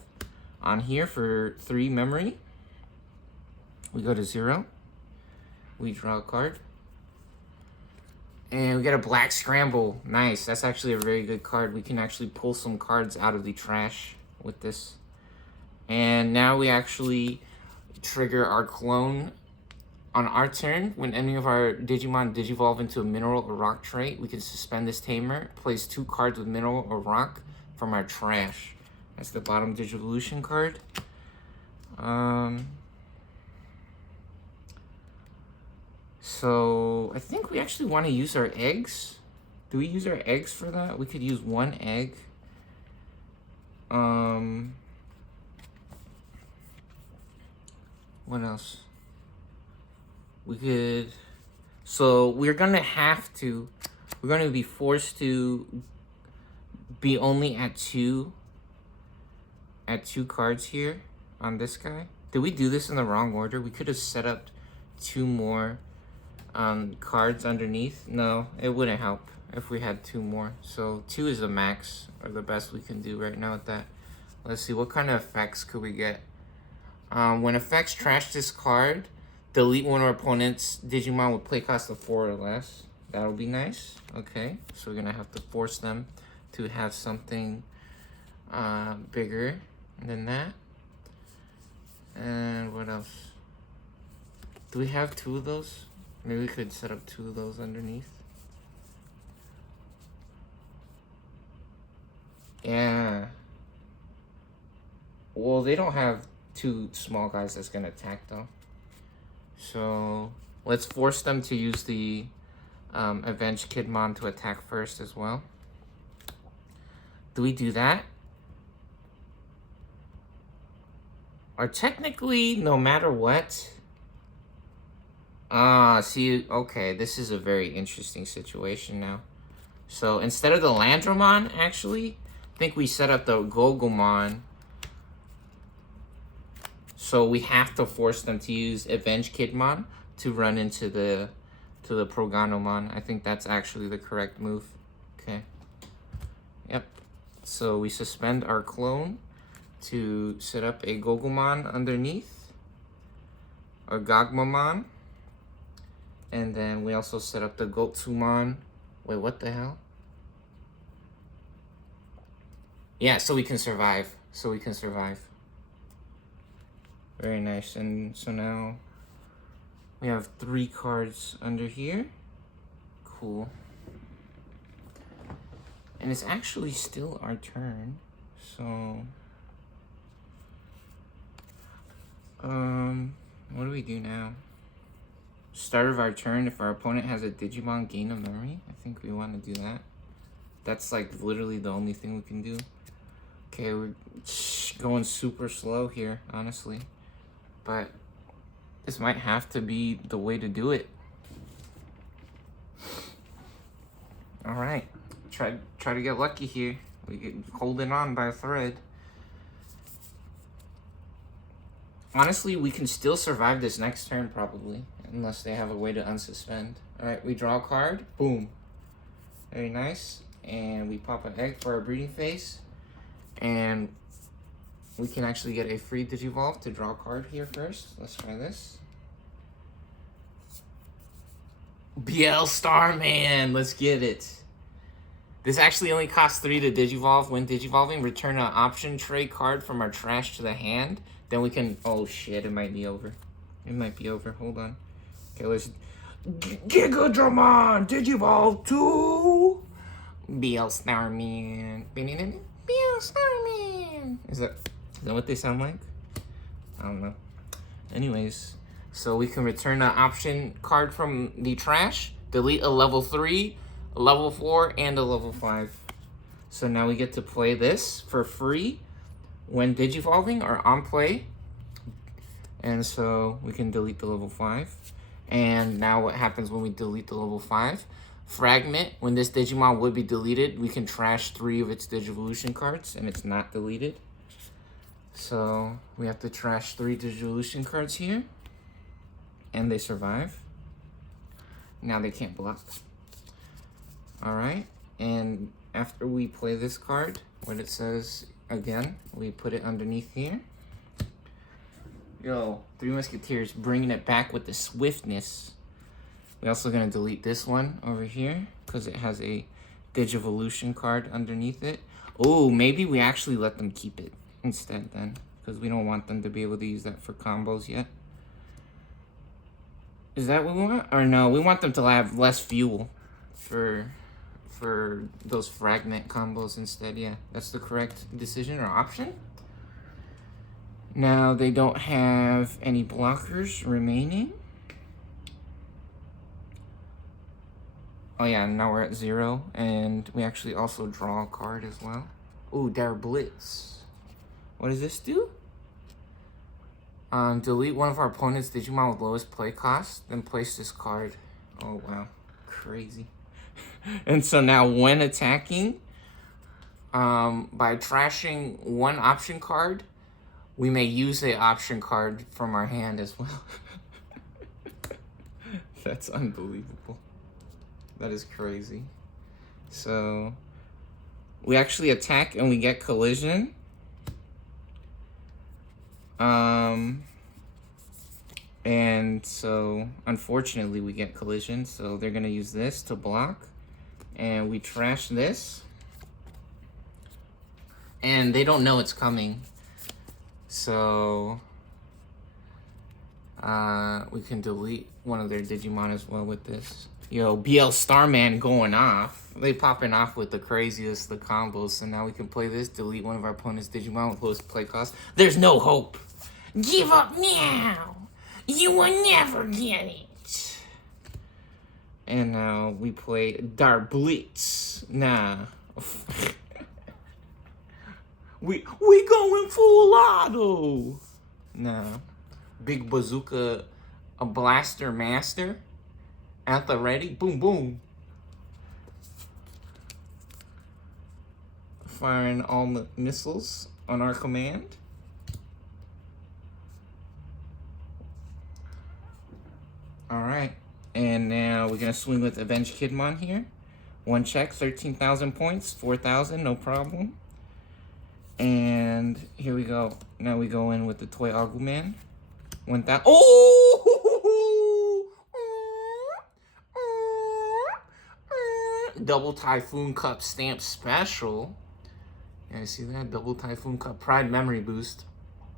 on here for 3 memory. We go to 0. We draw a card. And we get a black scramble. Nice. That's actually a very good card. We can actually pull some cards out of the trash with this. And now we actually trigger our clone on our turn. When any of our Digimon digivolve into a mineral or rock trait, we can suspend this tamer, place 2 cards with mineral or rock from our trash. That's the bottom Digivolution card. So I think we actually want to use our eggs. Do we use our eggs for that? We could use 1 egg. What else? We could... So we're going to be forced to be only at 2 cards here on this guy. Did we do this in the wrong order? We could have set up 2 more cards underneath. No, it wouldn't help if we had 2 more. So 2 is the max, or the best we can do right now with that. Let's see, what kind of effects could we get? When effects trash this card, delete one of our opponent's Digimon with play cost of 4 or less. That'll be nice. Okay, so we're gonna have to force them to have something bigger than that. And what else? Do we have 2 of those? Maybe we could set up 2 of those underneath. Yeah. Well, they don't have 2 small guys that's gonna attack though. So let's force them to use the Avenged Kidmon to attack first as well. Do we do that? Or technically, no matter what... see, okay, this is a very interesting situation now. So instead of the Landromon, actually, I think we set up the Gogomon. So we have to force them to use Avenged Kidmon to run into the Proganomon. I think that's actually the correct move. Okay. Yep. So we suspend our clone to set up a Gogomon underneath, or Gogmamon. And then we also set up the Gotsumon. Wait, what the hell? Yeah, so we can survive. So we can survive. Very nice. And so now we have 3 cards under here. Cool. And it's actually still our turn. So What do we do now? Start of our turn, if our opponent has a Digimon, gain a memory. I think we want to do that. That's like literally the only thing we can do. Okay, we're going super slow here, honestly. But this might have to be the way to do it. Alright, try to get lucky here. We get holding on by a thread. Honestly, we can still survive this next turn, probably. Unless they have a way to unsuspend. Alright, we draw a card. Boom. Very nice. And we pop an egg for our breeding phase. And we can actually get a free Digivolve to draw a card here first. Let's try this. Beelstarman! Let's get it. This actually only costs 3 to Digivolve. When Digivolving, return an option tray card from our trash to the hand. Then we can... Oh shit, it might be over. It might be over. Hold on. Okay, let's... Gigadramon! Digivolve 2! Beelstarman. Beelstarman! Is that what they sound like? I don't know. Anyways, so we can return an option card from the trash, delete a level 3, a level 4, and a level 5. So now we get to play this for free when Digivolving or on play. And so we can delete the level 5. And now what happens when we delete the level 5? Fragment, when this Digimon would be deleted, we can trash 3 of its Digivolution cards, and it's not deleted. So we have to trash 3 Digivolution cards here. And they survive. Now they can't block. Alright, and after we play this card, what it says, again, we put it underneath here. Yo, 3 Musketeers, bringing it back with the swiftness. We're also going to delete this one over here because it has a Digivolution card underneath it. Oh, maybe we actually let them keep it instead then, because we don't want them to be able to use that for combos yet. Is that what we want? Or no, we want them to have less fuel for those fragment combos instead. Yeah, that's the correct decision or option. Now they don't have any blockers remaining. Oh yeah, now we're at 0, and we actually also draw a card as well. Ooh, Der Blitz. What does this do? Delete one of our opponent's Digimon with lowest play cost, then place this card. Oh wow, crazy. And so now when attacking, by trashing one option card, we may use a option card from our hand as well. That's unbelievable. That is crazy. So we actually attack and we get collision. And so unfortunately we get collision, so they're gonna use this to block, and we trash this, and they don't know it's coming, so we can delete one of their Digimon as well with this. Yo, Beelstarman going off. They popping off with the craziest the combos. So now we can play this, delete one of our opponent's Digimon with lowest play cost. There's no hope. Give up now. You will never get it. And now we play Der Blitz. Nah. we going full auto. Nah. Big bazooka, a blaster master. At the ready, boom, boom. Firing all missiles on our command. Alright, and now we're gonna swing with Avenged Kidmon here. One check, 13,000 points, 4,000, no problem. And here we go. Now we go in with the Toy Aguman. 1,000. Oh! Double Typhoon Cup stamp special. Yeah, see that? Double Typhoon Cup Pride memory boost.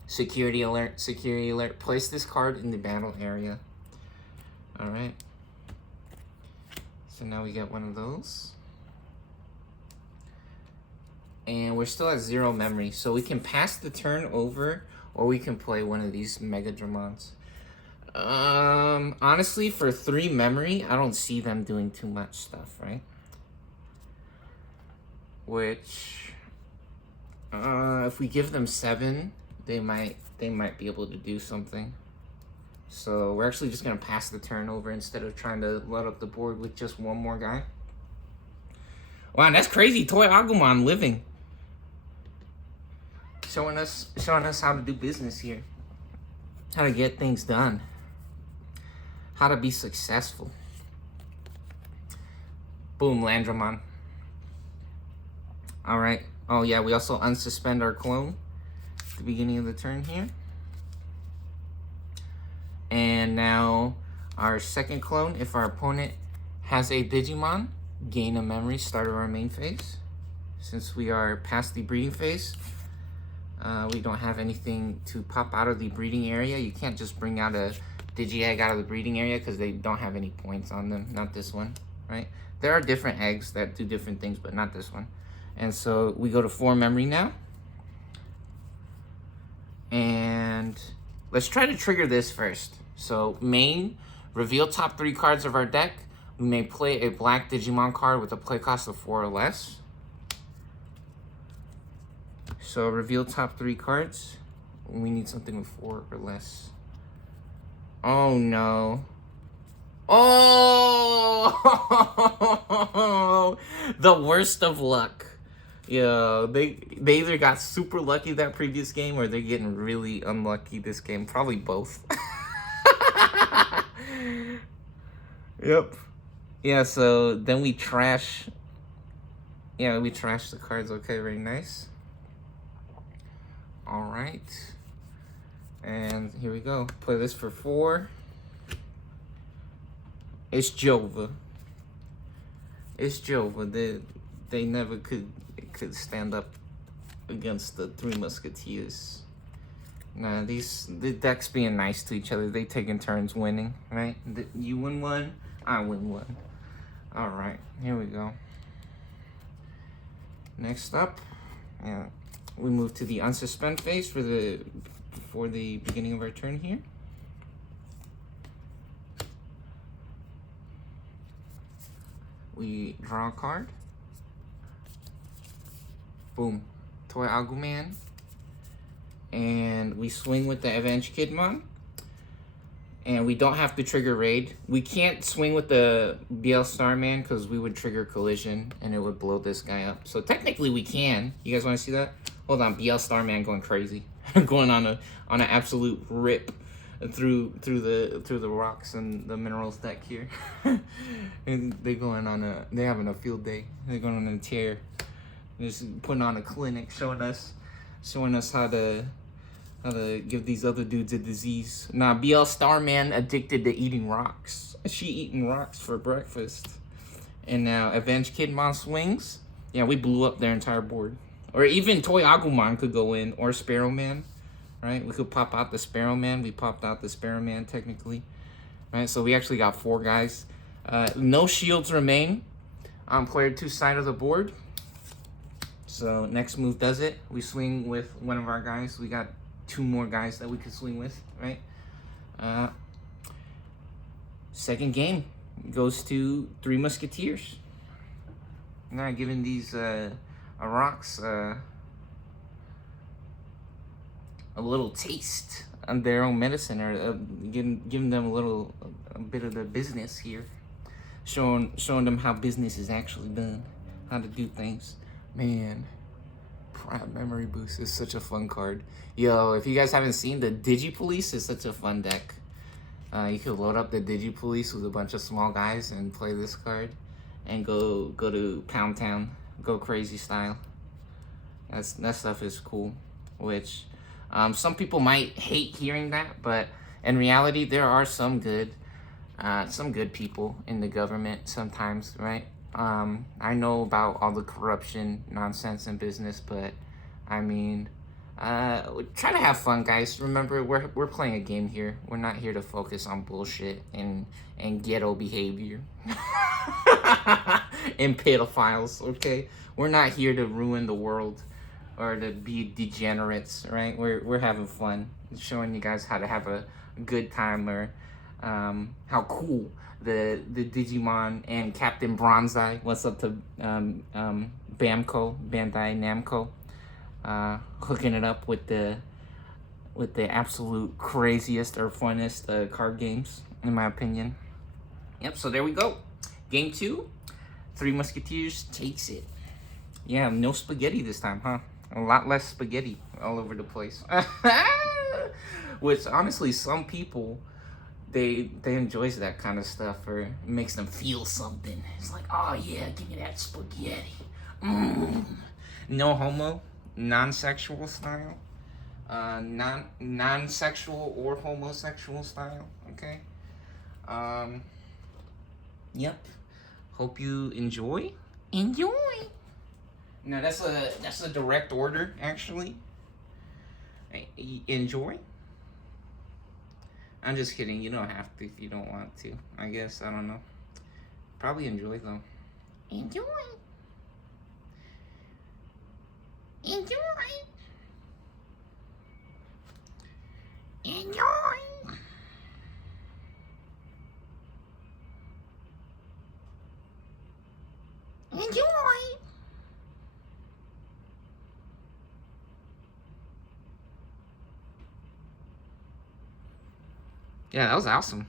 Security alert, security alert. Place this card in the battle area. Alright. So now we get one of those. And we're still at 0 memory. So we can pass the turn over Or we can play one of these Mega Dramons. Honestly, for 3 memory, I don't see them doing too much stuff, right? Which, if we give them 7, they might be able to do something. So we're actually just gonna pass the turn over instead of trying to load up the board with just one more guy. Wow, that's crazy. Toy Agumon living. Showing us how to do business here. How to get things done. How to be successful. Boom, Landramon. Alright. Oh yeah, we also unsuspend our clone at the beginning of the turn here. And now our second clone, if our opponent has a Digimon, gain a memory, start of our main phase. Since we are past the breeding phase, we don't have anything to pop out of the breeding area. You can't just bring out a Digi-Egg out of the breeding area because they don't have any points on them. Not this one, right? There are different eggs that do different things, but not this one. And so we go to 4 memory now. And let's try to trigger this first. So main, reveal top 3 cards of our deck. We may play a black Digimon card with a play cost of 4 or less. So reveal top 3 cards. We need something with 4 or less. Oh no. Oh, the worst of luck. Yeah, they either got super lucky that previous game or they're getting really unlucky this game. Probably both. Yep. Yeah, so then we trash. Yeah, we trash the cards. Okay, very nice. All right. And here we go. Play this for 4. It's Jova. It's Jova. They never could stand up against the 3 musketeers. Nah, the decks being nice to each other. They taking turns winning, right? You win 1, I win 1. All right, here we go. Next up, yeah, we move to the unsuspend phase for the beginning of our turn here. We draw a card. Boom. Toy Agumon. And we swing with the Avenge Kidmon. And we don't have to trigger Raid. We can't swing with the Beelstarman because we would trigger Collision and it would blow this guy up. So technically we can. You guys want to see that? Hold on, Beelstarman going crazy. Going on an absolute rip through the rocks and the minerals deck here. And they're having a field day. They're going on a tear. Just putting on a clinic, showing us how to give these other dudes a disease. Nah, Beelstarman addicted to eating rocks. She eating rocks for breakfast. And now Avenge Kidmon swings. Yeah, we blew up their entire board. Or even Toy Agumon could go in, or Sparrowman, right? We could pop out the Sparrowman. We popped out the Sparrowman technically, right? So we actually got 4 guys. No shields remain on player 2 side of the board. So next move does it. We swing with one of our guys. We got 2 more guys that we could swing with, right? Second game goes to 3 musketeers. Now giving these rocks a little taste of their own medicine, or giving them a bit of the business here, showing them how business is actually done, how to do things. Man, Prime Memory Boost is such a fun card. Yo, if you guys haven't seen, the Digi-Police is such a fun deck. You could load up the Digi-Police with a bunch of small guys and play this card and go to Pound Town, go crazy style. That stuff is cool, which some people might hate hearing that, but in reality, there are some good people in the government sometimes, right? I know about all the corruption nonsense in business, but I mean, try to have fun, guys. Remember, we're playing a game here. We're not here to focus on bullshit and ghetto behavior and pedophiles, okay? We're not here to ruin the world or to be degenerates, right? We're having fun, showing you guys how to have a good time, or how cool the Digimon and Captain Bronzai. What's up to Bamco, Bandai Namco, hooking it up with the absolute craziest or funnest card games, in my opinion. Yep. So there we go. Game 2, Three Musketeers takes it. Yeah, no spaghetti this time, huh? A lot less spaghetti all over the place. Which honestly, some people they enjoys that kind of stuff, or it makes them feel something. It's like, oh yeah, give me that spaghetti. No homo, non-sexual style, non-sexual or homosexual style. Okay. Yep. Hope you enjoy. Enjoy. No, that's a direct order, actually. Enjoy. I'm just kidding. You don't have to if you don't want to. I guess, I don't know. Probably enjoy though. Enjoy. Enjoy. Enjoy. Enjoy. Yeah, that was awesome.